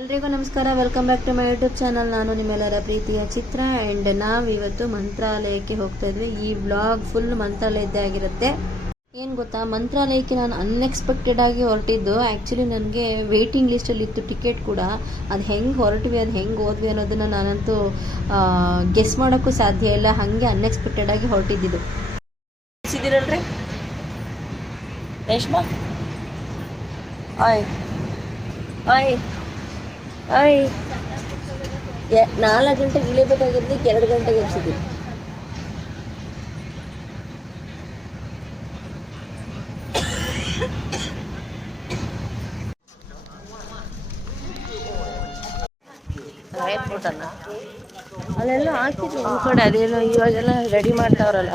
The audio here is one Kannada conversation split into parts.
ಎಲ್ರಿಗೂ ನಮಸ್ಕಾರ. Welcome back to my YouTube channel. ನಾನು ನಿಮ್ಮೆಲ್ಲರ ಪ್ರೀತಿಯ ಚಿತ್ರ ಆ್ಯಂಡ್ ನಾವಿವತ್ತು ಮಂತ್ರಾಲಯಕ್ಕೆ ಹೋಗ್ತಾ ಇದ್ವಿ. ಈ ವ್ಲಾಗ್ ಫುಲ್ ಮಂತ್ರಾಲಯದ್ದೇ ಆಗಿರುತ್ತೆ. ಏನು ಗೊತ್ತಾ, ಮಂತ್ರಾಲಯಕ್ಕೆ ನಾನು ಅನ್ಎಕ್ಸ್ಪೆಕ್ಟೆಡ್ ಆಗಿ ಹೊರಟಿದ್ದು. ಆ್ಯಕ್ಚುಲಿ ನನಗೆ ವೇಟಿಂಗ್ ಲಿಸ್ಟಲ್ಲಿ ಇತ್ತು ಟಿಕೆಟ್ ಕೂಡ. ಅದು ಹೆಂಗೆ ಹೊರಟ್ವಿ, ಅದು ಹೆಂಗೆ ಹೋದ್ವಿ ಅನ್ನೋದನ್ನು ನಾನಂತೂ ಗೆಸ್ ಮಾಡೋಕ್ಕೂ ಸಾಧ್ಯ ಇಲ್ಲ. ಹಾಗೆ ಅನ್ಎಕ್ಸ್ಪೆಕ್ಟೆಡ್ ಆಗಿ ಹೊರಟಿದ್ದು. ಸಿದಿರಲ್ರಿ ರೇಷ್ಮಾ ಆಯ್ ಆಯ್ ಆಯ್ 4 ಗಂಟೆಗೆ ಇಳಿಬೇಕಾಗಿದ್ದಕ್ಕೆ 2 ಗಂಟೆಗೆ ಎಬ್ಸಿದ್ವಿ. ಏರ್ಪೋರ್ಟಲ್ಲ ಅಲ್ಲೆಲ್ಲ ಹಾಕಿದ್ರು ಒಂದು ಕಡೆ, ಅದೇನೋ ಇವಾಗೆಲ್ಲ ರೆಡಿ ಮಾಡ್ತಾವ್ರಲ್ಲ.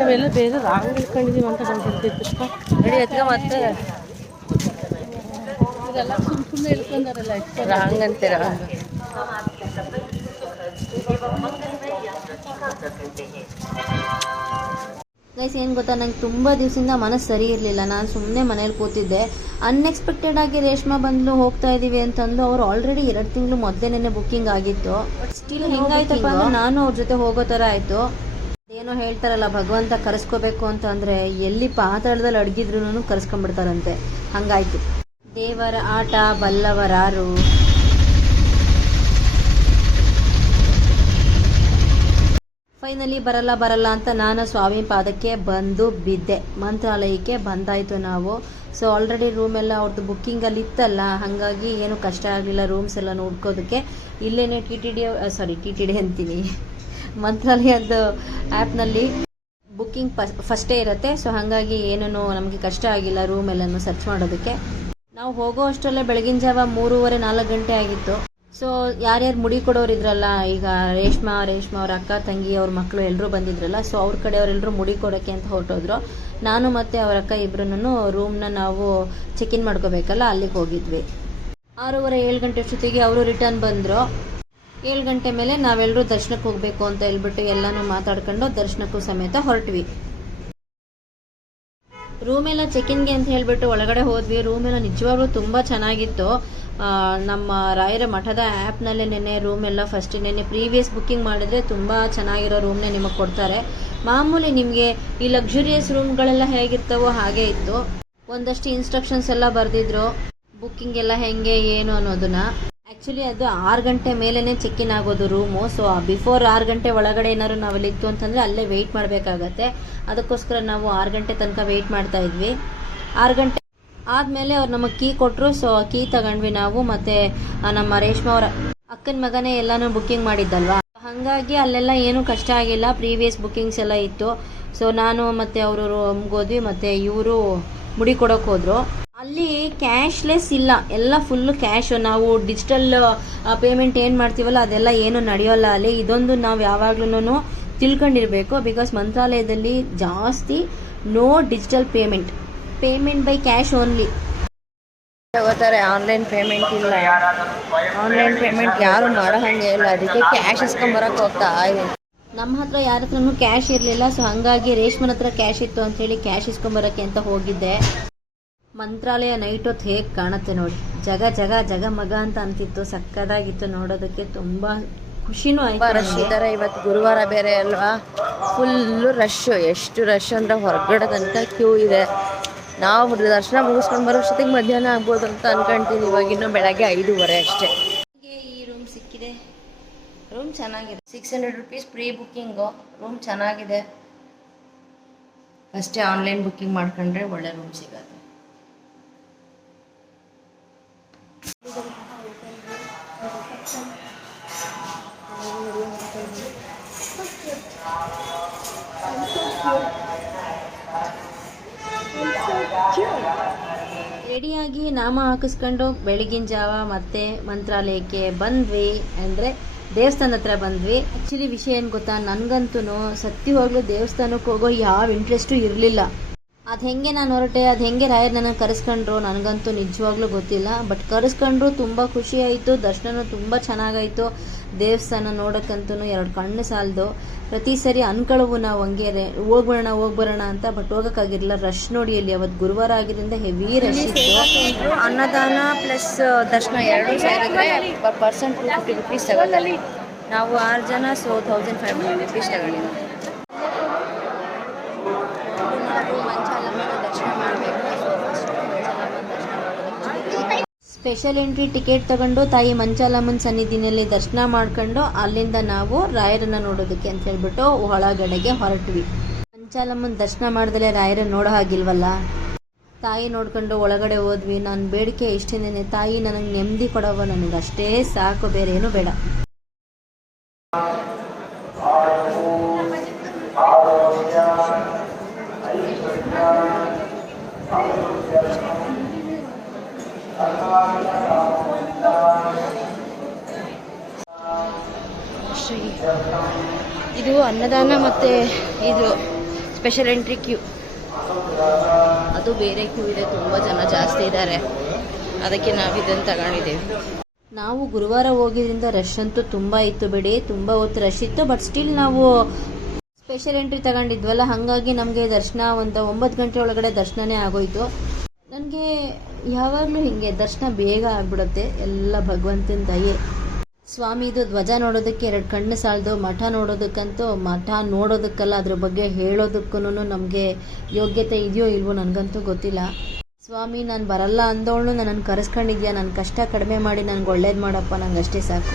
ನಾವೆಲ್ಲ ಬೇರೆ ರಾಂಗ್ ಇಟ್ಕೊಂಡಿದೀವಿ ಅಂತ ಬಂದಿರ್ತೀವಿ. ಪುಷ್ಪ ರೆಡಿ ಎತ್ಕ ಮತ್ತೆ ಸುಮ್ಮನೆ ಇಳ್ಕೊಂಡಾರಲ್ಲ ರಾಂಗ್ ಅಂತೀರ. ಗೈಸ್, ಏನು ಗೊತ್ತಾ, ನಂಗೆ ತುಂಬ ದಿವಸದಿಂದ ಮನಸ್ಸು ಸರಿ ಇರಲಿಲ್ಲ. ನಾನು ಸುಮ್ಮನೆ ಮನೇಲಿ ಕೂತಿದ್ದೆ. ಅನ್ಎಕ್ಸ್ಪೆಕ್ಟೆಡ್ ಆಗಿ ರೇಷ್ಮಾ ಬಂದು ಹೋಗ್ತಾ ಇದ್ದೀವಿ ಅಂತಂದು ಅವ್ರು ಆಲ್ರೆಡಿ 2 ತಿಂಗಳು ಮೊದಲೇನೆ ಬುಕ್ಕಿಂಗ್ ಆಗಿತ್ತು. ಬಟ್ ಸ್ಟಿಲ್ ಹೆಂಗಾಯ್ತಪ್ಪ ಅಂದ್ರೆ ನಾನು ಅವ್ರ ಜೊತೆ ಹೋಗೋ ಥರ ಆಯಿತು. ಏನೋ ಹೇಳ್ತಾರಲ್ಲ, ಭಗವಂತ ಕರೆಸ್ಕೋಬೇಕು ಅಂತ ಅಂದರೆ ಎಲ್ಲಿ ಪಾತಾಳದಲ್ಲಿ ಅಡಗಿದ್ರು ಕರೆಸ್ಕೊಂಡ್ಬಿಡ್ತಾರಂತೆ. ಹಂಗಾಯ್ತು. ದೇವರ ಆಟ ಬಲ್ಲವರಾರು. ಫೈನಲಿ ಬರಲ್ಲ ಅಂತ ನಾನು ಸ್ವಾಮಿ ಪಾದಕ್ಕೆ ಬಂದು ಬಿದ್ದೆ. ಮಂತ್ರಾಲಯಕ್ಕೆ ಬಂದಾಯಿತು ನಾವು. ಸೊ ಆಲ್ರೆಡಿ ರೂಮ್ ಎಲ್ಲ ಅವ್ರದ್ದು ಬುಕ್ಕಿಂಗಲ್ಲಿ ಇತ್ತಲ್ಲ, ಹಾಗಾಗಿ ಏನು ಕಷ್ಟ ಆಗಲಿಲ್ಲ ರೂಮ್ಸ್ ಎಲ್ಲ ನೋಡ್ಕೋದಕ್ಕೆ. ಇಲ್ಲೇನೆ ಟಿ ಟಿ ಡಿ ಅಂತೀನಿ, ಮಂತ್ರಾಲಯದ ಆ್ಯಪ್ನಲ್ಲಿ ಬುಕ್ಕಿಂಗ್ ಫಸ್ಟೇ ಇರುತ್ತೆ. ಸೊ ಹಾಗಾಗಿ ಏನೂ ನಮಗೆ ಕಷ್ಟ ಆಗಿಲ್ಲ ರೂಮ್ ಎಲ್ಲನೂ ಸರ್ಚ್ ಮಾಡೋದಕ್ಕೆ. ನಾವು ಹೋಗೋ ಅಷ್ಟರಲ್ಲೇ ಬೆಳಗಿನ ಜಾವ 3:30-4 ಗಂಟೆ ಆಗಿತ್ತು. ಸೊ ಯಾರ್ಯಾರು ಮುಡಿ ಕೊಡೋರು ಇದ್ರಲ್ಲ, ಈಗ ರೇಷ್ಮಾ ಅವ್ರ ಅಕ್ಕ ತಂಗಿ ಅವ್ರ ಮಕ್ಕಳು ಎಲ್ಲರೂ ಬಂದಿದ್ರಲ್ಲ. ಸೊ ಅವ್ರ ಕಡೆಯವರೆಲ್ಲರೂ ಮುಡಿ ಕೊಡೋಕ್ಕೆ ಅಂತ ಹೊರಟೋದ್ರು. ನಾನು ಮತ್ತು ಅವ್ರ ಅಕ್ಕ ಇಬ್ಬರೂ ರೂಮ್ನ ನಾವು ಚೆಕ್ ಇನ್ ಮಾಡ್ಕೋಬೇಕಲ್ಲ, ಅಲ್ಲಿಗೆ ಹೋಗಿದ್ವಿ. 6:30-7 ಗಂಟೆ ಅಷ್ಟೊತ್ತಿಗೆ ಅವರು ರಿಟರ್ನ್ ಬಂದರು. 7 ಗಂಟೆ ಮೇಲೆ ನಾವೆಲ್ಲರೂ ದರ್ಶನಕ್ಕೆ ಹೋಗಬೇಕು ಅಂತ ಹೇಳ್ಬಿಟ್ಟು ಎಲ್ಲನೂ ಮಾತಾಡ್ಕೊಂಡು ದರ್ಶನಕ್ಕೂ ಸಮೇತ ಹೊರಟ್ವಿ. ರೂಮೆಲ್ಲ ಚೆಕ್-ಇನ್ಗೆ ಅಂತ ಹೇಳಿಬಿಟ್ಟು ಒಳಗಡೆ ಹೋದ್ವಿ. ರೂಮೆಲ್ಲ ನಿಜವಾಗ್ಲೂ ತುಂಬ ಚೆನ್ನಾಗಿತ್ತು. ನಮ್ಮ ರಾಯರ ಮಠದ ಆ್ಯಪ್ನಲ್ಲೇ ನೆನ್ನೆ ರೂಮ್ ಎಲ್ಲ ಫಸ್ಟ್ ನೆನ್ನೆ ಪ್ರೀವಿಯಸ್ ಬುಕ್ಕಿಂಗ್ ಮಾಡಿದರೆ ತುಂಬ ಚೆನ್ನಾಗಿರೋ ರೂಮ್ನೇ ನಿಮಗೆ ಕೊಡ್ತಾರೆ. ಮಾಮೂಲಿ ನಿಮಗೆ ಈ ಲಕ್ಸುರಿಯಸ್ ರೂಮ್ಗಳೆಲ್ಲ ಹೇಗಿರ್ತಾವೋ ಹಾಗೆ ಇತ್ತು. ಒಂದಷ್ಟು ಇನ್ಸ್ಟ್ರಕ್ಷನ್ಸ್ ಎಲ್ಲ ಬರೆದಿದ್ರು, ಬುಕ್ಕಿಂಗ್ ಎಲ್ಲ ಹೆಂಗೆ ಏನು ಅನ್ನೋದನ್ನು. ಆ್ಯಕ್ಚುಲಿ ಅದು 6 ಗಂಟೆ ಮೇಲೇ ಚೆಕ್ ಇನ್ ಆಗೋದು ರೂಮು. ಸೊ ಬಿಫೋರ್ 6 ಗಂಟೆ ಒಳಗಡೆ ಏನಾದ್ರು ನಾವಲ್ಲಿತ್ತು ಅಂತಂದರೆ ಅಲ್ಲೇ ವೆಯ್ಟ್ ಮಾಡಬೇಕಾಗತ್ತೆ. ಅದಕ್ಕೋಸ್ಕರ ನಾವು 6 ಗಂಟೆ ತನಕ ವೆಯ್ಟ್ ಮಾಡ್ತಾ ಇದ್ವಿ. 6 ಗಂಟೆ ಆದಮೇಲೆ ಅವ್ರು ನಮಗೆ ಕೀ ಕೊಟ್ಟರು. ಸೊ ಕೀ ತಗೊಂಡ್ವಿ ನಾವು. ಮತ್ತು ನಮ್ಮ ರೇಷ್ಮಾ ಅವರ ಅಕ್ಕನ ಮಗನೇ ಎಲ್ಲನೂ ಬುಕ್ಕಿಂಗ್ ಮಾಡಿದ್ದಲ್ವಾ, ಹಾಗಾಗಿ ಅಲ್ಲೆಲ್ಲ ಏನೂ ಕಷ್ಟ ಆಗಿಲ್ಲ. ಪ್ರೀವಿಯಸ್ ಬುಕ್ಕಿಂಗ್ಸ್ ಎಲ್ಲ ಇತ್ತು. ಸೊ ನಾನು ಮತ್ತು ಅವರು ರೂಮ್ಗೆ ಹೋದ್ವಿ, ಮತ್ತು ಇವರು ಮುಡಿ ಕೊಡೋಕೆ ಹೋದರು. ಅಲ್ಲಿ ಕ್ಯಾಶ್ಲೆಸ್ ಇಲ್ಲ, ಎಲ್ಲ ಫುಲ್ಲು ಕ್ಯಾಶು. ನಾವು ಡಿಜಿಟಲ್ ಪೇಮೆಂಟ್ ಏನು ಮಾಡ್ತೀವಲ್ಲ ಅದೆಲ್ಲ ಏನು ನಡೆಯೋಲ್ಲ ಅಲ್ಲಿ. ಇದೊಂದು ನಾವು ಯಾವಾಗ್ಲೂ ತಿಳ್ಕೊಂಡಿರಬೇಕು. ಬಿಕಾಸ್ ಮಂತ್ರಾಲಯದಲ್ಲಿ ಜಾಸ್ತಿ no digital payment by cash only ತಗೋತಾರೆ. ಆನ್ಲೈನ್ ಪೇಮೆಂಟ್ ಇಲ್ಲ, ಆನ್ಲೈನ್ ಪೇಮೆಂಟ್ ಯಾರು ಮಾಡೋ ಹಾಗೆ ಇಲ್ಲ. ಅದಕ್ಕೆ ಕ್ಯಾಶ್ ಇಸ್ಕೊಂಬರಕ್ಕೆ ಹೋಗ್ತಾ ಇದ್ದೀನಿ. ನಮ್ಮ ಹತ್ರ ಯಾರ ಹತ್ರನೂ ಕ್ಯಾಶ್ ಇರಲಿಲ್ಲ. ಸೊ ಹಾಗಾಗಿ ರೇಷ್ಮನ ಹತ್ರ ಕ್ಯಾಶ್ ಇತ್ತು ಅಂಥೇಳಿ ಕ್ಯಾಶ್ ಇಸ್ಕೊಂಬರೋಕ್ಕೆ ಅಂತ ಹೋಗಿದ್ದೆ. ಮಂತ್ರಾಲಯ ನೈಟ್ ಹೊತ್ತು ಹೇಗೆ ಕಾಣುತ್ತೆ ನೋಡಿ, ಜಗ ಮಗ ಅಂತ ಅಂತಿತ್ತು. ಸಕ್ಕದಾಗಿತ್ತು ನೋಡೋದಕ್ಕೆ, ತುಂಬ ಖುಷಿನೂ ಆಯ್ತು. ರಶ್ ಇದ್ದಾರೆ. ಇವತ್ತು ಗುರುವಾರ ಬೇರೆ ಅಲ್ವಾ, ಫುಲ್ಲು ರಶ್ಶು. ಎಷ್ಟು ರಶ್ ಅಂದರೆ ಹೊರಗಡೆ ತನಕ ಕ್ಯೂ ಇದೆ. ನಾವು ದರ್ಶನ ಮುಗಿಸ್ಕೊಂಡು ಬರೋ ಅಷ್ಟೊತ್ತಿಗೆ ಮಧ್ಯಾಹ್ನ ಆಗ್ಬೋದು ಅಂತ ಅನ್ಕೊಂತೀನಿ. ಇವಾಗಿನ್ನೂ ಬೆಳಗ್ಗೆ 5:30 ಅಷ್ಟೇ. ಈ ರೂಮ್ ಸಿಕ್ಕಿದೆ. ರೂಮ್ ಚೆನ್ನಾಗಿದೆ. 600 ರೂಪೀಸ್ ಪ್ರೀ ಬುಕ್ಕಿಂಗು. ರೂಮ್ ಚೆನ್ನಾಗಿದೆ. ಫಸ್ಟೇ ಆನ್ಲೈನ್ ಬುಕ್ಕಿಂಗ್ ಮಾಡ್ಕೊಂಡ್ರೆ ಒಳ್ಳೆ ರೂಮ್ ಸಿಗುತ್ತೆ. ರೆಡಿಯಾಗಿ ನಾಮ ಹಾಕಿಸ್ಕೊಂಡು ಬೆಳಗಿನ ಜಾವ ಮತ್ತೆ ಮಂತ್ರಾಲಯಕ್ಕೆ ಬಂದ್ವಿ. ಅಂದರೆ ದೇವಸ್ಥಾನ ಹತ್ರ ಬಂದ್ವಿ. ಆ್ಯಕ್ಚುಲಿ ವಿಷಯ ಏನು ಗೊತ್ತಾ, ನನಗಂತೂ ಸತ್ಯವಾಗ್ಲೂ ದೇವಸ್ಥಾನಕ್ಕೆ ಹೋಗೋ ಯಾವ ಇಂಟ್ರೆಸ್ಟು ಇರಲಿಲ್ಲ. ಅದು ಹೆಂಗೆ ನಾನು ಹೊರಟೆ, ಅದು ಹೆಂಗೆ ರಾಯರ್ ನನ್ನ ಕರೆಸ್ಕೊಂಡ್ರು ನನಗಂತೂ ನಿಜವಾಗ್ಲೂ ಗೊತ್ತಿಲ್ಲ. ಬಟ್ ಕರೆಸ್ಕೊಂಡ್ರು, ತುಂಬ ಖುಷಿ ಆಯಿತು. ದರ್ಶನನೂ ತುಂಬ ಚೆನ್ನಾಗಾಯಿತು. ದೇವಸ್ಥಾನ ನೋಡೋಕ್ಕಂತೂ 2 ಕಣ್ಣು ಸಾಲದು. ಪ್ರತಿ ಸರಿ ಅನ್ಕೊಳ್ಳವು ನಾವು ಹಂಗೆ ಹೋಗ್ಬರೋಣ ಅಂತ, ಬಟ್ ಹೋಗೋಕ್ಕಾಗಿರಲಿಲ್ಲ. ರಶ್ ನೋಡಿ, ಅಲ್ಲಿ ಅವತ್ತು ಗುರುವಾರ ಆಗಿದ್ದರಿಂದ ಹೆವಿ ರಶ್ ಇತ್ತು. ಅನ್ನದಾನ ಪ್ಲಸ್ ದರ್ಶನ 2 ಸೇರಿದ್ರೆ ಪರ್ ಪರ್ಸನ್ 250 ರುಪೀಸ್ ತಗೊಳ್ಳಿ. ನಾವು 6 ಜನ, ಸೊ 1500 ರುಪೀಸ್ ತಗೊಂಡಿದ್ದೀವಿ. ಸ್ಪೆಷಲ್ ಎಂಟ್ರಿ ಟಿಕೆಟ್ ತಗೊಂಡು ತಾಯಿ ಮಂಚಾಲಮ್ಮನ ಸನ್ನಿಧಿನಲ್ಲಿ ದರ್ಶನ ಮಾಡ್ಕೊಂಡು ಅಲ್ಲಿಂದ ನಾವು ರಾಯರನ್ನ ನೋಡೋದಕ್ಕೆ ಅಂತ ಹೇಳ್ಬಿಟ್ಟು ಒಳಗಡೆಗೆ ಹೊರಟ್ವಿ. ಮಂಚಾಲಮ್ಮನ ದರ್ಶನ ಮಾಡಿದ್ರೆ ರಾಯರನ್ನ ನೋಡೋ ಹಾಗಿಲ್ವಲ್ಲ. ತಾಯಿ ನೋಡ್ಕೊಂಡು ಒಳಗಡೆ ಹೋದ್ವಿ. ನನ್ನ ಬೇಡಿಕೆ ಇಷ್ಟೇನೆ, ತಾಯಿ ನನಗೆ ನೆಮ್ಮದಿ ಕೊಡವ, ನನಗೆ ಅಷ್ಟೇ ಸಾಕು, ಬೇರೆ ಏನು ಬೇಡ. ಇದು ಅನ್ನದಾನ ಮತ್ತು ಇದು ಸ್ಪೆಷಲ್ ಎಂಟ್ರಿ ಕ್ಯೂ, ಅದು ಬೇರೆ ಕ್ಯೂ ಇದೆ. ತುಂಬ ಜನ ಜಾಸ್ತಿ ಇದ್ದಾರೆ, ಅದಕ್ಕೆ ನಾವು ಇದನ್ನು ತಗೊಂಡಿದ್ದೇವೆ. ನಾವು ಗುರುವಾರ ಹೋಗಿದ್ರಿಂದ ರಶ್ ಅಂತೂ ತುಂಬ ಇತ್ತು ಬಿಡಿ, ತುಂಬ ಹೊತ್ತು ರಶ್ ಇತ್ತು. ಬಟ್ ಸ್ಟಿಲ್ ನಾವು ಸ್ಪೆಷಲ್ ಎಂಟ್ರಿ ತಗೊಂಡಿದ್ವಲ್ಲ, ಹಾಗಾಗಿ ನಮಗೆ ದರ್ಶನ ಒಂದು 9 ಗಂಟೆ ಒಳಗಡೆ ದರ್ಶನನೇ ಆಗೋಯ್ತು. ನನಗೆ ಯಾವಾಗಲೂ ಹೀಗೆ ದರ್ಶನ ಬೇಗ ಆಗ್ಬಿಡುತ್ತೆ, ಎಲ್ಲ ಭಗವಂತನ ದಯೆ. ಸ್ವಾಮಿದು ಧ್ವಜ ನೋಡೋದಕ್ಕೆ 2 ಕಣ್ಣು ಸಾಲದು. ಮಠ ನೋಡೋದಕ್ಕಂತೂ, ಮಠ ನೋಡೋದಕ್ಕಲ್ಲ, ಅದ್ರ ಬಗ್ಗೆ ಹೇಳೋದಕ್ಕೂ ನಮಗೆ ಯೋಗ್ಯತೆ ಇದೆಯೋ ಇಲ್ವೋ ನನಗಂತೂ ಗೊತ್ತಿಲ್ಲ. ಸ್ವಾಮಿ, ನಾನು ಬರಲ್ಲ ಅಂದವಳು ನನ್ನನ್ನು ಕರೆಸ್ಕೊಂಡಿದ್ಯಾ, ನನ್ನ ಕಷ್ಟ ಕಡಿಮೆ ಮಾಡಿ ನನಗೆ ಒಳ್ಳೇದು ಮಾಡಪ್ಪ, ನಂಗೆ ಅಷ್ಟೇ ಸಾಕು.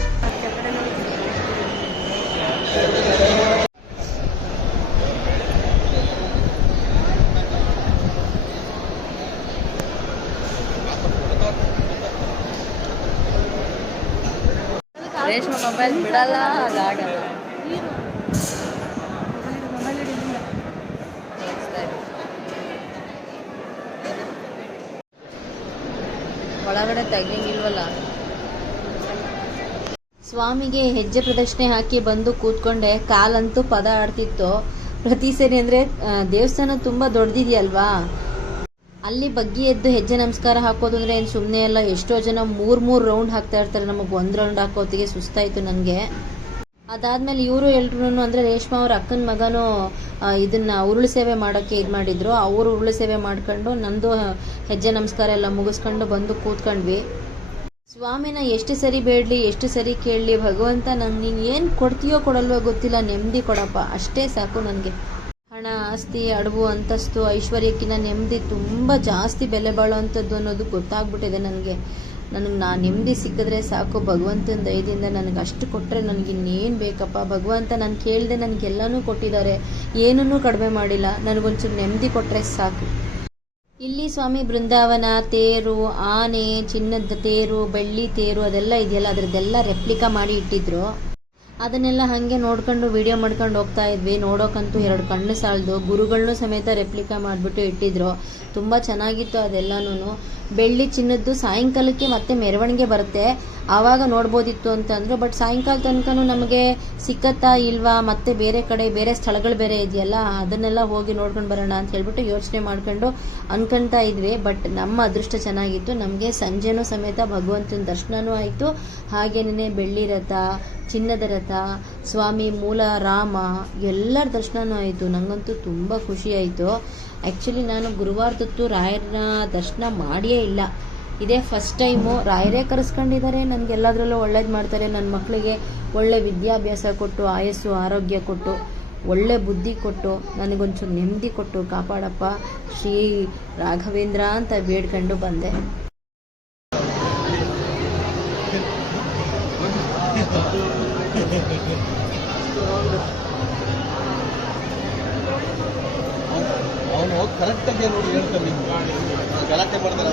ರೇಷ್ಮೆ ಮೊಬೈಲ್ ಬಿಡಲ್ಲ, ಅದಾಗಲ್ಲ. ಒಳಗಡೆ ತೆಗಿಯಂಗಿಲ್ವಲ್ಲ. ಸ್ವಾಮಿಗೆ ಹೆಜ್ಜೆ ಪ್ರದಕ್ಷಿಣೆ ಹಾಕಿ ಬಂದು ಕೂತ್ಕೊಂಡೆ. ಕಾಲಂತೂ ಪದ ಆಡ್ತಿತ್ತು ಪ್ರತಿ ಸರಿ. ಅಂದರೆ ದೇವಸ್ಥಾನ ತುಂಬ ದೊಡ್ಡದಿದೆಯಲ್ವಾ, ಅಲ್ಲಿ ಬಗ್ಗಿ ಎದ್ದು ಹೆಜ್ಜೆ ನಮಸ್ಕಾರ ಹಾಕೋದು ಅಂದರೆ ಏನು ಸುಮ್ಮನೆ ಅಲ್ಲ. ಎಷ್ಟೋ ಜನ 3 ರೌಂಡ್ ಹಾಕ್ತಾ ಇರ್ತಾರೆ. ನಮಗೆ 1 ರೌಂಡ್ ಹಾಕೋತಿಗೆ ಸುಸ್ತಾಯಿತು ನನಗೆ. ಅದಾದಮೇಲೆ ಇವರು ಎಲ್ರೂ ಅಂದರೆ ರೇಷ್ಮಾ ಅವ್ರ ಅಕ್ಕನ ಮಗನೂ ಇದನ್ನು ಉರುಳು ಸೇವೆ ಮಾಡೋಕ್ಕೆ ಇದು ಮಾಡಿದ್ರು. ಅವರು ಉರುಳು ಸೇವೆ ಮಾಡ್ಕೊಂಡು ನಂದು ಹೆಜ್ಜೆ ನಮಸ್ಕಾರ ಎಲ್ಲ ಮುಗಿಸ್ಕೊಂಡು ಬಂದು ಕೂತ್ಕೊಂಡ್ವಿ. ಸ್ವಾಮಿನ ಎಷ್ಟು ಸರಿ ಬೇಡಲಿ, ಎಷ್ಟು ಸರಿ ಕೇಳಲಿ, ಭಗವಂತ ನಂಗೆ ನೀನು ಏನು ಕೊಡ್ತೀಯೋ ಕೊಡಲ್ವೋ ಗೊತ್ತಿಲ್ಲ, ನೆಮ್ಮದಿ ಕೊಡಪ್ಪ, ಅಷ್ಟೇ ಸಾಕು ನನಗೆ. ಹಣ, ಆಸ್ತಿ, ಅಡವು, ಅಂತಸ್ತು, ಐಶ್ವರ್ಯಕ್ಕಿಂತ ನೆಮ್ಮದಿ ತುಂಬ ಜಾಸ್ತಿ ಬೆಲೆ ಬಾಳೋವಂಥದ್ದು ಅನ್ನೋದು ಗೊತ್ತಾಗ್ಬಿಟ್ಟಿದೆ ನನಗೆ. ನಾನು ನೆಮ್ಮದಿ ಸಿಕ್ಕಿದ್ರೆ ಸಾಕು, ಭಗವಂತನ ದಯದಿಂದ ನನಗೆ ಅಷ್ಟು ಕೊಟ್ಟರೆ ನನಗಿನ್ನೇನು ಬೇಕಪ್ಪ. ಭಗವಂತ ನಾನು ಕೇಳಿದೆ ನನಗೆಲ್ಲನೂ ಕೊಟ್ಟಿದ್ದಾರೆ, ಏನನ್ನೂ ಕಡಿಮೆ ಮಾಡಿಲ್ಲ. ನನಗೊಂಚೂರು ನೆಮ್ಮದಿ ಕೊಟ್ಟರೆ ಸಾಕು. ಇಲ್ಲಿ ಸ್ವಾಮಿ ಬೃಂದಾವನ, ತೇರು, ಆನೆ, ಚಿನ್ನದ ತೇರು, ಬೆಳ್ಳಿ ತೇರು ಅದೆಲ್ಲ ಇದೆಯಲ್ಲ, ಅದರದ್ದೆಲ್ಲ ರೆಪ್ಲಿಕಾ ಮಾಡಿ ಇಟ್ಟಿದ್ರು. ಅದನ್ನೆಲ್ಲ ಹಾಗೆ ನೋಡ್ಕೊಂಡು ವಿಡಿಯೋ ಮಾಡ್ಕೊಂಡು ಹೋಗ್ತಾ ಇದ್ವಿ. ನೋಡೋಕ್ಕಂತೂ 2 ಕಣ್ಣು ಸಾಲದು. ಗುರುಗಳನ್ನೂ ಸಮೇತ ರೆಪ್ಲಿಕಾ ಮಾಡಿಬಿಟ್ಟು ಇಟ್ಟಿದ್ರು. ತುಂಬ ಚೆನ್ನಾಗಿತ್ತು ಅದೆಲ್ಲನೂ. ಬೆಳ್ಳಿ ಚಿನ್ನದ್ದು ಸಾಯಂಕಾಲಕ್ಕೆ ಮತ್ತೆ ಮೆರವಣಿಗೆ ಬರುತ್ತೆ, ಆವಾಗ ನೋಡ್ಬೋದಿತ್ತು ಅಂತಂದರು. ಬಟ್ ಸಾಯಂಕಾಲ ತನಕನೂ ನಮಗೆ ಸಿಕ್ಕತ್ತಾ ಇಲ್ವಾ, ಮತ್ತೆ ಬೇರೆ ಕಡೆ ಬೇರೆ ಸ್ಥಳಗಳು ಬೇರೆ ಇದೆಯಲ್ಲ, ಅದನ್ನೆಲ್ಲ ಹೋಗಿ ನೋಡ್ಕೊಂಡು ಬರೋಣ ಅಂತ ಹೇಳ್ಬಿಟ್ಟು ಯೋಚನೆ ಮಾಡ್ಕೊಂಡು ಅನ್ಕೊತಾ ಇದ್ವಿ. ಬಟ್ ನಮ್ಮ ಅದೃಷ್ಟ ಚೆನ್ನಾಗಿತ್ತು, ನಮಗೆ ಸಂಜೆನೂ ಸಮೇತ ಭಗವಂತನ ದರ್ಶನವೂ ಆಯಿತು. ಹಾಗೇನೇ ಬೆಳ್ಳಿ ರಥ, ಚಿನ್ನದ ರಥ, ಸ್ವಾಮಿ ಮೂಲ ರಾಮ ಎಲ್ಲರ ದರ್ಶನವೂ ಆಯಿತು. ನನಗಂತೂ ತುಂಬ ಖುಷಿ ಆಯಿತು. ಆ್ಯಕ್ಚುಲಿ ನಾನು ಗುರುವಾರದೊತ್ತು ರಾಯರನ್ನ ದರ್ಶನ ಮಾಡಿಯೇ ಇಲ್ಲ, ಇದೇ ಫಸ್ಟ್ ಟೈಮು. ರಾಯರೇ ಕರೆಸ್ಕೊಂಡಿದ್ದಾರೆ, ನನಗೆಲ್ಲದರಲ್ಲೂ ಒಳ್ಳೇದು ಮಾಡ್ತಾರೆ. ನನ್ನ ಮಕ್ಕಳಿಗೆ ಒಳ್ಳೆ ವಿದ್ಯಾಭ್ಯಾಸ ಕೊಟ್ಟು, ಆಯಸ್ಸು ಆರೋಗ್ಯ ಕೊಟ್ಟು, ಒಳ್ಳೆ ಬುದ್ಧಿ ಕೊಟ್ಟು, ನನಗೊಂಚೂರು ನೆಮ್ಮದಿ ಕೊಟ್ಟು ಕಾಪಾಡಪ್ಪ ಶ್ರೀ ರಾಘವೇಂದ್ರ ಅಂತ ಬೇಡ್ಕೊಂಡು ಬಂದೆ. ಅವನು ಕರೆಕ್ಟಾಗಿ ನೋಡಿ ಹೇಳ್ತಾನೆ, ಗಲಾಟೆ ಮಾಡ್ತಾರೆ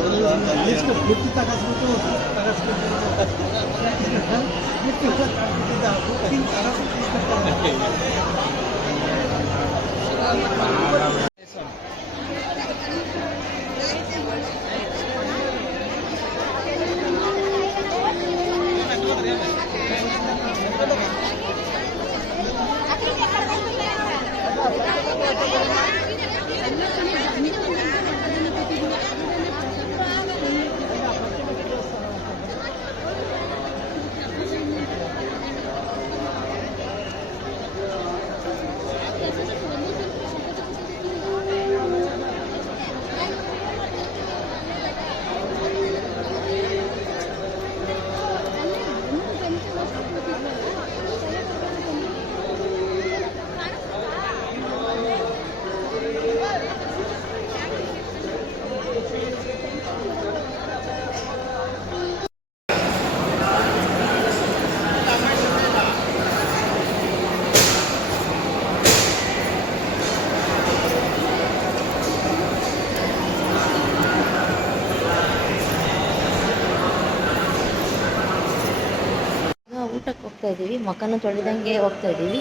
ಊಟಕ್ಕೆ ಹೋಗ್ತಾ ಇದ್ದೀವಿ. ಮಕ್ಕನ ತೊಳೆದಂಗೆ ಹೋಗ್ತಾ ಇದ್ದೀವಿ.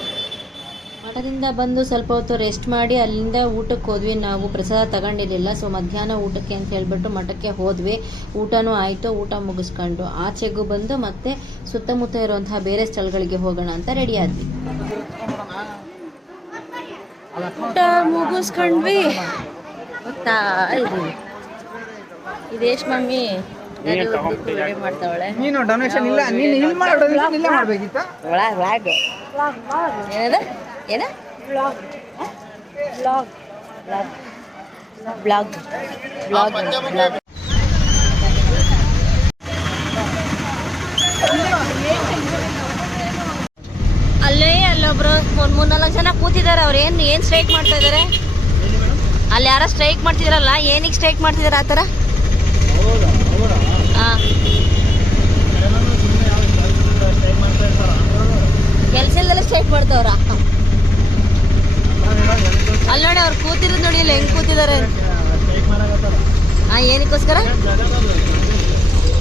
ಮಠದಿಂದ ಬಂದು ಸ್ವಲ್ಪ ಹೊತ್ತು ರೆಸ್ಟ್ ಮಾಡಿ ಅಲ್ಲಿಂದ ಊಟಕ್ಕೆ ಹೋದ್ವಿ. ನಾವು ಪ್ರಸಾದ ತಗೊಂಡಿರಲಿಲ್ಲ, ಸೊ ಮಧ್ಯಾಹ್ನ ಊಟಕ್ಕೆ ಅಂತ ಹೇಳ್ಬಿಟ್ಟು ಮಠಕ್ಕೆ ಹೋದ್ವಿ. ಊಟನೂ ಆಯಿತು. ಊಟ ಮುಗಿಸ್ಕೊಂಡು ಆಚೆಗೂ ಬಂದು ಮತ್ತೆ ಸುತ್ತಮುತ್ತ ಇರುವಂತಹ ಬೇರೆ ಸ್ಥಳಗಳಿಗೆ ಹೋಗೋಣ ಅಂತ ರೆಡಿ ಆದ್ವಿ. ಊಟ ಮುಗಿಸ್ಕೊಂಡ್ವಿ, ಹೋಗ್ತಾ ಇದ್ದೀವಿ. ಇದೇಶ್ ಮಮ್ಮಿ ವಿಡಿಯೋ ಮಾಡ್ತಾವಳೆ. ನೀನು ಡೊನೇಷನ್ ಇಲ್ಲ, ನೀನು ಇಲ್ಲಿ ಮಾಡೋ ಡೊನೇಷನ್ ಇಲ್ಲೇ ಮಾಡಬೇಕಿತ್ತ. ವ್ಲಾಗ್ ಏನದ ಏನ ಬ್ಲಾಗ್ ಬ್ಲಾಗ್ ಬ್ಲಾಗ್ ಬ್ಲಾಗ್. ಅಲ್ಲೇ ಅಲ್ಲೊಬ್ರು ಒಂದು 3-4 ಜನ ಕೂತಿದ್ದಾರೆ. ಅವ್ರು ಏನು ಸ್ಟ್ರೈಕ್ ಮಾಡ್ತಾ ಇದ್ದಾರೆ? ಅಲ್ಲಿ ಯಾರೋ ಸ್ಟ್ರೈಕ್ ಮಾಡ್ತಿದಾರಲ್ಲ, ಏನಕ್ಕೆ ಸ್ಟ್ರೈಕ್ ಮಾಡ್ತಿದಾರೆ ಆ ಥರ? ಹಾಂ, ಕೆಲಸ ಇಲ್ದಲ್ಲ ಸ್ಟ್ರೈಕ್ ಮಾಡ್ತಾವ್ರ. ಅಲ್ಲಿ ನೋಡಿ ಅವ್ರು ಕೂತಿರೋದು ನೋಡಿ, ಇಲ್ಲಿ ಹೆಂಗೆ ಕೂತಿದ್ದಾರೆ. ಹಾಂ, ಏನಕ್ಕೋಸ್ಕರ?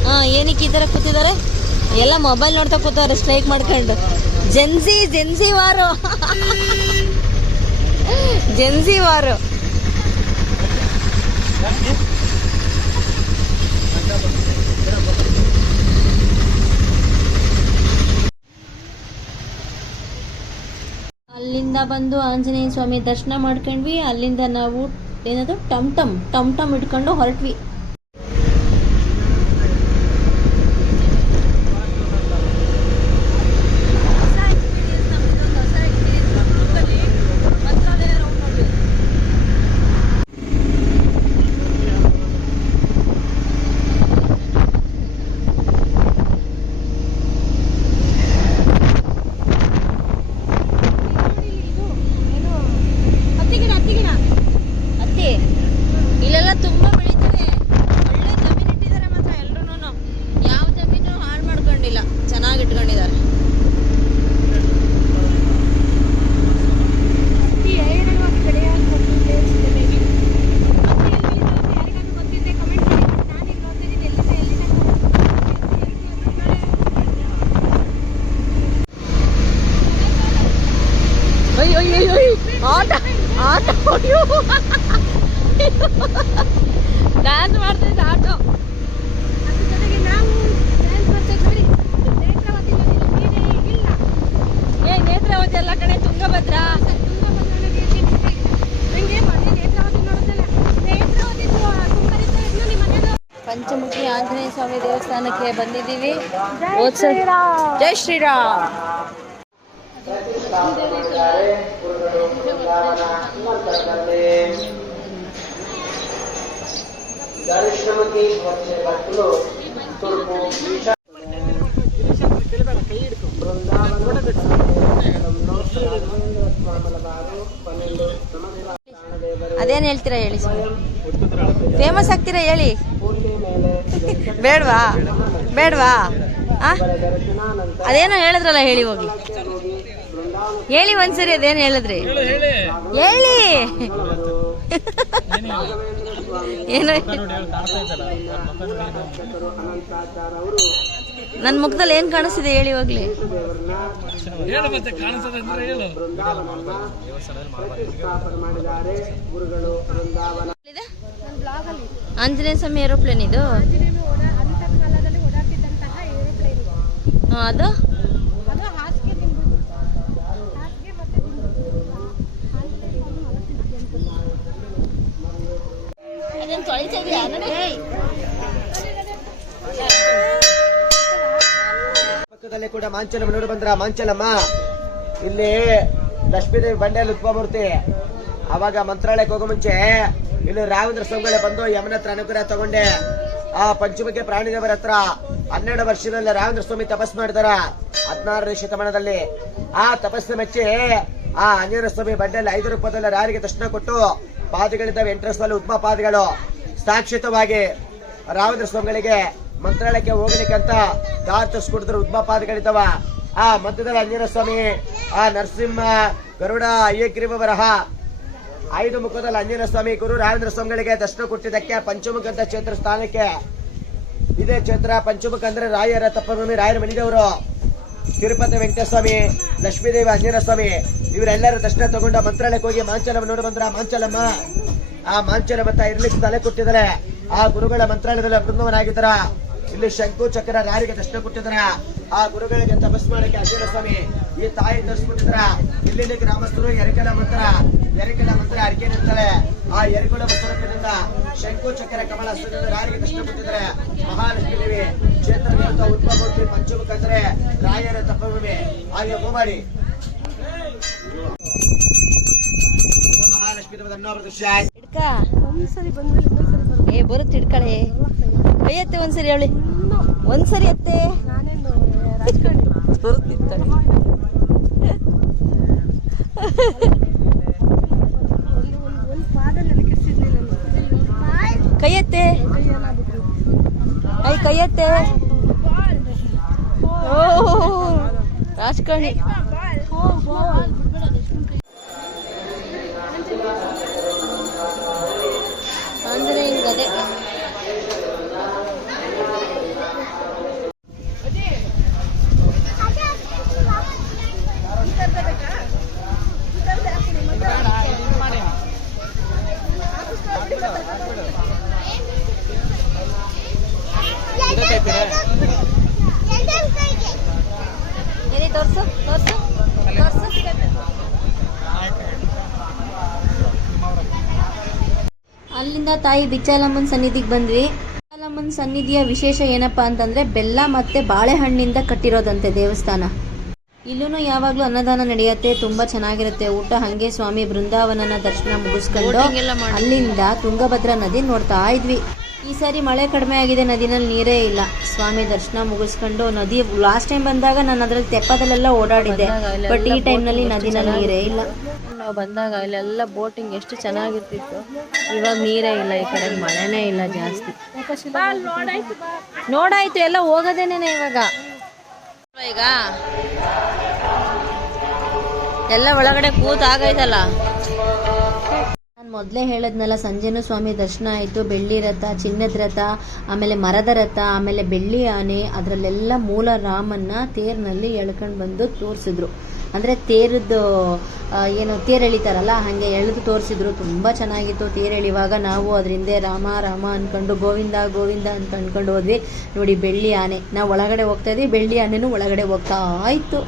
ಹಾಂ, ಏನಕ್ಕೆ ಈ ಥರ ಕೂತಿದ್ದಾರೆ? ಎಲ್ಲ ಮೊಬೈಲ್ ನೋಡ್ತಾ ಕೂತವ್ರೆ ಸ್ಟ್ರೈಕ್ ಮಾಡ್ಕೊಂಡು. ಜೆನ್ಸಿ ವಾರು ಜೆನ್ಸಿ ವಾರು. ಅಲ್ಲಿಂದ ಬಂದು ಆಂಜನೇಯ ಸ್ವಾಮಿ ದರ್ಶನ ಮಾಡ್ಕೊಂಡ್ವಿ. ಅಲ್ಲಿಂದ ನಾವು ಏನದು ಟಮ್ ಟಮ್ ಇಟ್ಕೊಂಡು ಹೊರಟ್ವಿ. ಇಲ್ಲೆಲ್ಲ ತುಂಬಾ ಬೆಳೀತಾರೆ, ಒಳ್ಳೆ ಜಮೀನು ಇಟ್ಟಿದ್ದಾರೆ ಮಾತ್ರ. ಎಲ್ರು ಯಾವ ಜಮೀನು ಹಾಳು ಮಾಡ್ಕೊಂಡಿಲ್ಲ, ಚೆನ್ನಾಗಿ ಇಟ್ಕೊಂಡಿದ್ದಾರೆ. ಆಟ ಡ್ಯಾನ್ಸ್ ಮಾಡ್ತಿದ್ದ ಆಟೋ. ನೇತ್ರಾವತಿ ಎಲ್ಲ ಕಡೆ ತುಂಗಭದ್ರಾ. ಪಂಚಮುಖಿ ಆಂಜನೇಯ ಸ್ವಾಮಿ ದೇವಸ್ಥಾನಕ್ಕೆ ಬಂದಿದ್ದೀವಿ. ಜೈ ಶ್ರೀರಾಮ್. ಅದೇನು ಹೇಳ್ತೀರಾ ಹೇಳಿ, ಫೇಮಸ್ ಆಗ್ತೀರಾ ಹೇಳಿ. ಬೇಡವಾ ಅದೇನೋ ಹೇಳಿದ್ರಲ್ಲ, ಹೇಳಿ ಹೋಗಿ, ಹೇಳಿ ಒಂದ್ಸರಿ. ಅದೇನು ಹೇಳಿದ್ರಿ ಹೇಳಿ. ಏನು ನನ್ನ ಮುಖದಲ್ಲಿ ಏನ್ ಕಾಣಿಸ್ತಿದೆ ಹೇಳಿ ಹೋಗ್ಲಿ. ಆಂಜನೇಯ ಸ್ವಾಮಿ ಏರೋಪ್ಲೇನ್ ಇದು. ಅದು ಪಕ್ಕದಲ್ಲೇ ಕೂಡ ಮಾಂಚಲಮ್ಮ ನೋಡಿ ಬಂದ್ರ. ಮಾಂಚಲಮ್ಮ ಇಲ್ಲಿ ಲಕ್ಷ್ಮೀದೇವಿ ಬಂಡೆಯಲ್ಲಿ ಉತ್ಪಮೂರ್ತಿ. ಅವಾಗ ಮಂತ್ರಾಲಯಕ್ಕೆ ಹೋಗೋ ಮುಂಚೆ ಇಲ್ಲಿ ರಾವೇಂದ್ರ ಸ್ವಾಮಿಗಳೇ ಬಂದು ಯಮನ ಹತ್ರ ಅನುಗ್ರಹ ತಗೊಂಡೆ. ಆ ಪಂಚಮುಖಿ ಪ್ರಾಣಿದೇವರ ಹತ್ರ 12 ವರ್ಷದಲ್ಲಿ ರಾವೇಂದ್ರ ಸ್ವಾಮಿ ತಪಸ್ ಮಾಡಿದಾರ. 16ನೇ ಶತಮಾನದಲ್ಲಿ ಆ ತಪಸ್ಸು ಮೆಚ್ಚಿ ಆ ಆಂಜನೇಯ ಸ್ವಾಮಿ ಬಂಡೆಯಲ್ಲಿ 5 ರೂಪದಲ್ಲಿ ರಾಯರಿಗೆ ದರ್ಶನ ಕೊಟ್ಟು ಪಾದಗಳಿದ್ದಾವೆ. 8 ರಸದಲ್ಲಿ ಉತ್ತಮ ಪಾದಗಳು ಸಾಕ್ಷಿತವಾಗಿ ರಾವೇಂದ್ರ ಸ್ವಾಮಿಗಳಿಗೆ ಮಂತ್ರಾಲಯಕ್ಕೆ ಹೋಗ್ಲಿಕ್ಕೆ ಅಂತ ದಾರಿ ತೋರಿಸ್ಕೊಡಿದ್ರು. ಉತ್ತಮ ಪಾದಗಳಿದ್ದಾವ. ಆ ಮಧ್ಯದಲ್ಲಿ ಆಂಜನೇಯ ಸ್ವಾಮಿ, ಆ ನರಸಿಂಹ, ಗರುಡ, ಅಯ್ಯಗ್ರೀವ ವರಹ 5 ಮುಖದಲ್ಲಿ ಆಂಜನೇಯ ಸ್ವಾಮಿ ಗುರು ರಾವೇಂದ್ರ ಸ್ವಾಮಿಗಳಿಗೆ ದರ್ಶನ ಕೊಟ್ಟಿದ್ದಕ್ಕೆ ಪಂಚಮುಖ ಅಂತ ಕ್ಷೇತ್ರ ಸ್ಥಾನಕ್ಕೆ ಇದೇ ಕ್ಷೇತ್ರ. ಪಂಚಮುಖ ಅಂದ್ರೆ ರಾಯರ ತಪ್ಪಭೂಮಿ, ರಾಯರ ಮನಿದೇವರು. ತಿರುಪತಿ ವೆಂಕಟೇಶ್ವರ ಸ್ವಾಮಿ, ಲಕ್ಷ್ಮೀದೇವಿ ಆಂಜನೇಯ ಸ್ವಾಮಿ ಇವರೆಲ್ಲರೂ ದರ್ಶನ ತಗೊಂಡ ಮಂತ್ರಾಲಯಕ್ಕೆ ಹೋಗಿ ಮಾಂಚಲಮ್ಮ ನೋಡಿ ಬಂದ್ರ. ಮಾಂಚಲಮ್ಮ ಆ ಮಾಂಚಲಮ್ಮ ಇರ್ಲಿಕ್ಕೆ ತಲೆ ಕೊಟ್ಟಿದ್ದಾರೆ. ಆ ಗುರುಗಳ ಮಂತ್ರಾಲಯದಲ್ಲಿ ಬೃಂದವನಾಗಿದ್ದಾರ. ಇಲ್ಲಿ ಶಂಕು ಚಕ್ರ ಯಾರಿಗೆ ದರ್ಶನ ಕೊಟ್ಟಿದ್ದಾರ, ಆ ಗುರುಗಳಿಗೆ ತಪಸ್ ಮಾಡಕ್ಕೆ ಆಂಜನೇಯ ಸ್ವಾಮಿ ಈ ತಾಯಿ ತರಿಸ್ಕೊಟ್ಟಿದ್ರ. ಇಲ್ಲಿ ಗ್ರಾಮಸ್ಥರು ಎರೆಕೆಲ ಮಂತ್ರ ಅರಿಕೆ ನಿಂತಾರೆ. ಆ ಎರೆಕೆಲ ಮಂತ್ರದಿಂದ ಶಂಕು ಚಕ್ರ ಕಮಲ ಹಸ್ತದಿಂದ ಯಾರಿಗೆ ದರ್ಶನ ಕೊಟ್ಟಿದ್ದಾರೆ. ಮಹಾಲಕ್ಷ್ಮೀ ದೇವಿ ಕ್ಷೇತ್ರ ದೇವತಾ ಉತ್ಪಮೂರ್ತಿ ಪಂಚಮುಖ ಅಂದ್ರೆ ರಾಯರ ತಪಭೂಮಿ. ಹಾಗೆ ಮಾಡಿ ಮಹಾಲಕ್ಷ್ಮೀ ದೇವದ ಇನ್ನೊಬ್ಬರ ದೃಶ್ಯ ಏ ಬರುತ್ತೆ ಹಿಡ್ಕಳೆ. ಅಯ್ಯತ್ತೆ ಒಂದ್ಸರಿ ಅವಳಿ, ಒಂದ್ಸರಿ ಅತ್ತೆ ಬರುತ್ತಿತ್ತಾಳೆ. ಕೈಯತ್ತೆ ಐ ಕೈಯತ್ತೆ. ಓ ರಾಜಕಾರಣಿ ಅಂದ್ರೆ ಹಿಂಗದೆ. ತೋರ್ಸು ತೋರ್ಸು ತೋರ್ಸು. ಅಲ್ಲಿಂದ ತಾಯಿ ಬಿಚ್ಚಾಲಮ್ಮನ ಸನ್ನಿಧಿಗೆ ಬಂದ್ವಿ. ಬಿಚ್ಚಾಲಮ್ಮನ ಸನ್ನಿಧಿಯ ವಿಶೇಷ ಏನಪ್ಪಾ ಅಂತಂದ್ರೆ ಬೆಲ್ಲ ಮತ್ತೆ ಬಾಳೆಹಣ್ಣಿಂದ ಕಟ್ಟಿರೋದಂತೆ ದೇವಸ್ಥಾನ. ಇಲ್ಲೂ ಯಾವಾಗ್ಲೂ ಅನ್ನದಾನ ನಡೆಯುತ್ತೆ, ತುಂಬಾ ಚೆನ್ನಾಗಿರುತ್ತೆ ಊಟ. ಹಂಗೆ ಸ್ವಾಮಿ ಬೃಂದಾವನನ ದರ್ಶನ ಮುಗಿಸ್ಕೊಂಡು ಅಲ್ಲಿಂದ ತುಂಗಭದ್ರಾ ನದಿ ನೋಡ್ತಾ ಇದ್ವಿ. ಈ ಸಾರಿ ಮಳೆ ಕಡಿಮೆ ಆಗಿದೆ, ನದಿನಲ್ಲಿ ನೀರೇ ಇಲ್ಲ. ಸ್ವಾಮಿ ದರ್ಶನ ಮುಗಿಸ್ಕೊಂಡು ನದಿ ಲಾಸ್ಟ್ ಟೈಮ್ ಬಂದಾಗ ನಾನು ಅದ್ರಲ್ಲಿ ತೆಪ್ಪದಲ್ಲೆಲ್ಲ ಓಡಾಡಿದ್ದೆ, ಬಟ್ ಈ ಟೈಮ್ನಲ್ಲಿ ನದಿನಲ್ಲಿ ನೀರೇ ಇಲ್ಲ. ನಾವು ಬಂದಾಗ ಇಲ್ಲೆಲ್ಲ ಬೋಟಿಂಗ್ ಎಷ್ಟು ಚೆನ್ನಾಗಿರ್ತಿತ್ತು. ಇವಾಗ ನೀರೇ ಇಲ್ಲ, ಈ ಕಡೆ ಮಳೆನೇ ಇಲ್ಲ ಜಾಸ್ತಿ. ನೋಡಾಯ್ತು ಎಲ್ಲ ಹೋಗೋದೇನೇನೆ ಇವಾಗ. ಈಗ ಎಲ್ಲ ಒಳಗಡೆ ಕೂತಾಗೈತಲ್ಲ. ನಾನು ಮೊದಲೇ ಹೇಳದ್ನಲ್ಲ, ಸಂಜೆನೂ ಸ್ವಾಮಿ ದರ್ಶನ ಆಯಿತು. ಬೆಳ್ಳಿ ರಥ, ಚಿನ್ನದ ರಥ, ಆಮೇಲೆ ಮರದ ರಥ, ಆಮೇಲೆ ಬೆಳ್ಳಿ ಆನೆ, ಅದರಲ್ಲೆಲ್ಲ ಮೂಲ ರಾಮನ್ನ ತೇರಿನಲ್ಲಿ ಎಳ್ಕೊಂಡು ಬಂದು ತೋರಿಸಿದ್ರು. ಅಂದರೆ ತೇರದ್ದು ಏನು ತೇರು ಎಳಿತಾರಲ್ಲ ಹಾಗೆ ಎಳೆದು ತೋರಿಸಿದ್ರು. ತುಂಬ ಚೆನ್ನಾಗಿತ್ತು ತೇರು ಎಳಿವಾಗ. ನಾವು ಅದ್ರ ಹಿಂದೆ ರಾಮ ರಾಮ ಅಂದ್ಕೊಂಡು ಗೋವಿಂದ ಗೋವಿಂದ ಅಂತ ಅಂದ್ಕೊಂಡು ಹೋದ್ವಿ. ನೋಡಿ ಬೆಳ್ಳಿ ಆನೆ, ನಾವು ಒಳಗಡೆ ಹೋಗ್ತಾ ಇದ್ವಿ, ಬೆಳ್ಳಿ ಆನೆನೂ ಒಳಗಡೆ ಹೋಗ್ತಾ ಇತ್ತು.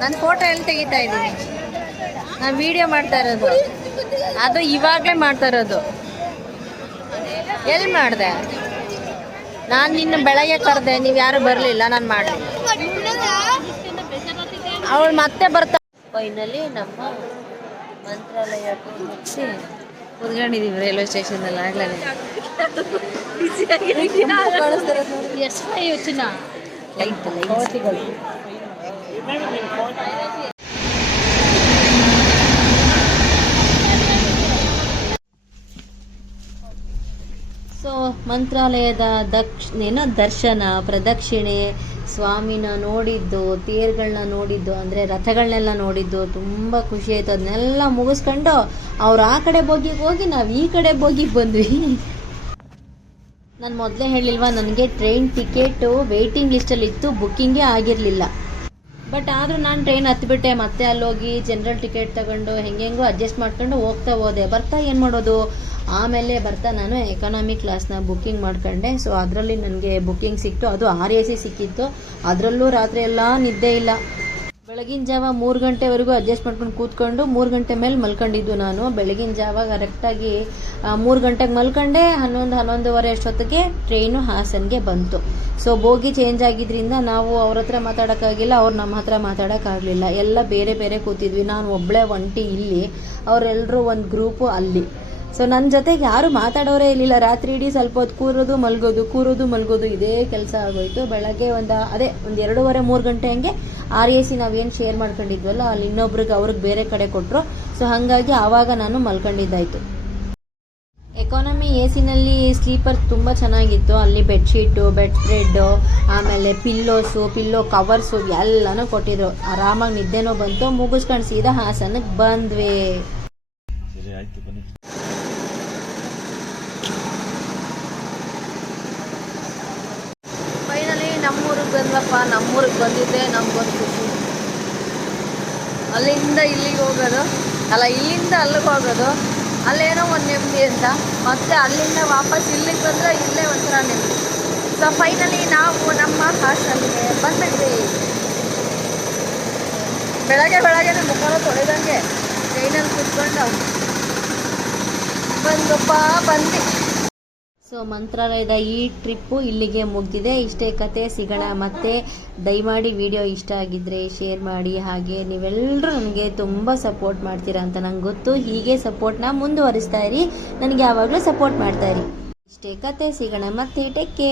ನಾನು ಫೋಟೋ ಎಲ್ಲಿ ತೆಗಿತಾ ಇದ್ದೀನಿ? ನಾನು ವಿಡಿಯೋ ಮಾಡ್ತಾ ಇರೋದು, ಅದು ಇವಾಗಲೇ ಮಾಡ್ತಾ ಇರೋದು. ಎಲ್ಲಿ ಮಾಡಿದೆ ನಾನು? ನಿನ್ನ ಬೆಳಗ್ಗೆ ಕರೆದೆ, ನೀವು ಯಾರು ಬರಲಿಲ್ಲ, ನಾನು ಮಾಡಲಿಲ್ಲ. ಅವಳು ಮತ್ತೆ ಬರ್ತಾ. ಫೈನಲಿ ನಮ್ಮ ಮಂತ್ರಾಲಯ ಮುಗಿಸಿ ಕುತ್ಕೊಂಡಿದ್ದೀವಿ ರೈಲ್ವೆ ಸ್ಟೇಷನಲ್ಲಿ. ಆಗಲೇ ಸೊ ಮಂತ್ರಾಲಯದ ದರ್ಶನ, ಪ್ರದಕ್ಷಿಣೆ, ಸ್ವಾಮಿನ ನೋಡಿದ್ದು, ತೇರ್ಗಳನ್ನ ನೋಡಿದ್ದು, ಅಂದರೆ ರಥಗಳನ್ನೆಲ್ಲ ನೋಡಿದ್ದು ತುಂಬ ಖುಷಿ ಆಯಿತು. ಅದನ್ನೆಲ್ಲ ಮುಗಿಸ್ಕೊಂಡು ಅವ್ರು ಆ ಕಡೆ ಬೋಗಿಗೆ ಹೋಗಿ ನಾವು ಈ ಕಡೆ ಬೋಗಿಗೆ ಬಂದ್ವಿ. ನಾನು ಮೊದಲೇ ಹೇಳಿಲ್ವಾ, ನನಗೆ ಟ್ರೈನ್ ಟಿಕೆಟು ವೆಯ್ಟಿಂಗ್ ಲಿಸ್ಟಲ್ಲಿ ಇತ್ತು, ಬುಕ್ಕಿಂಗೇ ಆಗಿರಲಿಲ್ಲ. ಬಟ್ ಆದರೂ ನಾನು ಟ್ರೈನ್ ಹತ್ತಿಬಿಟ್ಟೆ. ಮತ್ತೆ ಅಲ್ಲೋಗಿ ಜನರಲ್ ಟಿಕೆಟ್ ತಗೊಂಡು ಹೆಂಗೆಂಗೋ ಅಡ್ಜಸ್ಟ್ ಮಾಡ್ಕೊಂಡು ಹೋಗ್ತಾ ಹೋದೆ. ಬರ್ತಾ ಏನು ಮಾಡೋದು, ಆಮೇಲೆ ಬರ್ತಾ ನಾನು ಎಕಾನಮಿ ಕ್ಲಾಸ್ನ ಬುಕ್ಕಿಂಗ್ ಮಾಡ್ಕೊಂಡೆ. ಸೊ ಅದರಲ್ಲಿ ನನಗೆ ಬುಕ್ಕಿಂಗ್ ಸಿಕ್ತು, ಅದು RAC ಸಿಕ್ಕಿತ್ತು. ಅದರಲ್ಲೂ ರಾತ್ರಿ ಎಲ್ಲ ನಿದ್ದೆ ಇಲ್ಲ. ಬೆಳಗಿನ ಜಾವ 3 ಗಂಟೆವರೆಗೂ ಅಡ್ಜಸ್ಟ್ ಮಾಡ್ಕೊಂಡು ಕೂತ್ಕೊಂಡು 3 ಗಂಟೆ ಮೇಲೆ ಮಲ್ಕೊಂಡಿದ್ದು ನಾನು. ಬೆಳಗಿನ ಜಾವ ಕರೆಕ್ಟಾಗಿ 3 ಗಂಟೆಗೆ ಮಲ್ಕೊಂಡೆ. 11:30 ಅಷ್ಟೊತ್ತಿಗೆ ಟ್ರೈನು ಹಾಸನ್ಗೆ ಬಂತು. ಸೊ ಬೋಗಿ ಚೇಂಜ್ ಆಗಿದ್ರಿಂದ ನಾವು ಅವ್ರ ಹತ್ರ ಮಾತಾಡೋಕ್ಕಾಗಿಲ್ಲ, ಅವ್ರು ನಮ್ಮ ಹತ್ರ ಮಾತಾಡೋಕ್ಕಾಗಲಿಲ್ಲ. ಎಲ್ಲ ಬೇರೆ ಬೇರೆ ಕೂತಿದ್ವಿ. ನಾನು ಒಬ್ಬಳೇ ಒಂಟಿ ಇಲ್ಲಿ, ಅವರೆಲ್ಲರೂ ಒಂದು ಗ್ರೂಪು ಅಲ್ಲಿ. ಸೊ ನನ್ನ ಜೊತೆಗೆ ಯಾರು ಮಾತಾಡೋರೇ ಇರಲಿಲ್ಲ. ರಾತ್ರಿ ಇಡೀ ಸ್ವಲ್ಪ ಹೊತ್ತು ಕೂರೋದು ಮಲ್ಗೋದು ಇದೇ ಕೆಲಸ ಆಗೋಯ್ತು. ಬೆಳಗ್ಗೆ ಒಂದು 2:30-3 ಗಂಟೆ ಹಂಗೆ RAC ನಾವೇನು ಶೇರ್ ಮಾಡ್ಕೊಂಡಿದ್ವಲ್ಲ, ಅಲ್ಲಿ ಇನ್ನೊಬ್ರಿಗೆ ಅವ್ರಿಗೆ ಬೇರೆ ಕಡೆ ಕೊಟ್ಟರು. ಸೊ ಹಾಗಾಗಿ ಆವಾಗ ನಾನು ಮಲ್ಕೊಂಡಿದ್ದಾಯಿತು. ಎಕಾನಮಿ AC-ನಲ್ಲಿ ಸ್ಲೀಪರ್ ತುಂಬ ಚೆನ್ನಾಗಿತ್ತು. ಅಲ್ಲಿ ಬೆಡ್ಶೀಟು, ಬೆಡ್ ಸ್ಪ್ರೆಡ್ಡು, ಆಮೇಲೆ ಪಿಲ್ಲೋ ಕವರ್ಸು ಎಲ್ಲನೂ ಕೊಟ್ಟಿದ್ರು. ಆರಾಮಾಗಿ ನಿದ್ದೆನೂ ಬಂತು. ಮುಗಿಸ್ಕೊಂಡು ಸೀದಾ ಹಾಸನಕ್ಕೆ ಬಂದ್ವಿ. ಫೈನಲಿ ನಮ್ಮೂರಿಗೆ ಬಂದ್ವಪ್ಪ. ನಮ್ಮೂರಿಗೆ ಬಂದಿದ್ದೆ ನಮ್ಗೊಂದು ಖುಷಿ. ಅಲ್ಲಿಂದ ಇಲ್ಲಿಗೆ ಹೋಗೋದು ಅಲ್ಲ, ಇಲ್ಲಿಂದ ಅಲ್ಲಿಗೆ ಹೋಗೋದು, ಅಲ್ಲೇನೋ ಒಂದು ನೆಮ್ಮದಿ ಅಂತ. ಮತ್ತೆ ಅಲ್ಲಿಂದ ವಾಪಸ್ ಇಲ್ಲಿಗೆ ಬಂದರೆ ಇಲ್ಲೇ ಒಂಥರ ನೆಮ್ಮದಿ. ಸೊ ಫೈನಲಿ ನಾವು ನಮ್ಮ ಹಾಸನ್ಗೆ ಬಂದ್ಬಿಟ್ವಿ. ಬೆಳಗ್ಗೆ ಮುಖಾನ ತೊಳೆದಂಗೆ ಟ್ರೈನಲ್ಲಿ ಕೂತ್ಕೊಂಡು ಬಂದ್ವಿ. ಸೊ ಮಂತ್ರಾಲಯದ ಈ ಟ್ರಿಪ್ಪು ಇಲ್ಲಿಗೆ ಮುಗಿದಿದೆ. ಇಷ್ಟೇ ಕತೆ. ಸಿಗೋಣ ಮತ್ತೆ. ದಯಮಾಡಿ ವಿಡಿಯೋ ಇಷ್ಟ ಆಗಿದ್ದರೆ ಶೇರ್ ಮಾಡಿ. ಹಾಗೆ ನೀವೆಲ್ಲರೂ ನನಗೆ ತುಂಬ ಸಪೋರ್ಟ್ ಮಾಡ್ತೀರಾ ಅಂತ ನಂಗೆ ಗೊತ್ತು. ಹೀಗೆ ಸಪೋರ್ಟ್ನ ಮುಂದುವರಿಸ್ತಾ ಇರಿ, ನನಗೆ ಯಾವಾಗಲೂ ಸಪೋರ್ಟ್ ಮಾಡ್ತಾ ಇರಿ. ಇಷ್ಟೇ ಕತೆ. ಸಿಗೋಣ ಮತ್ತೆ. Take care.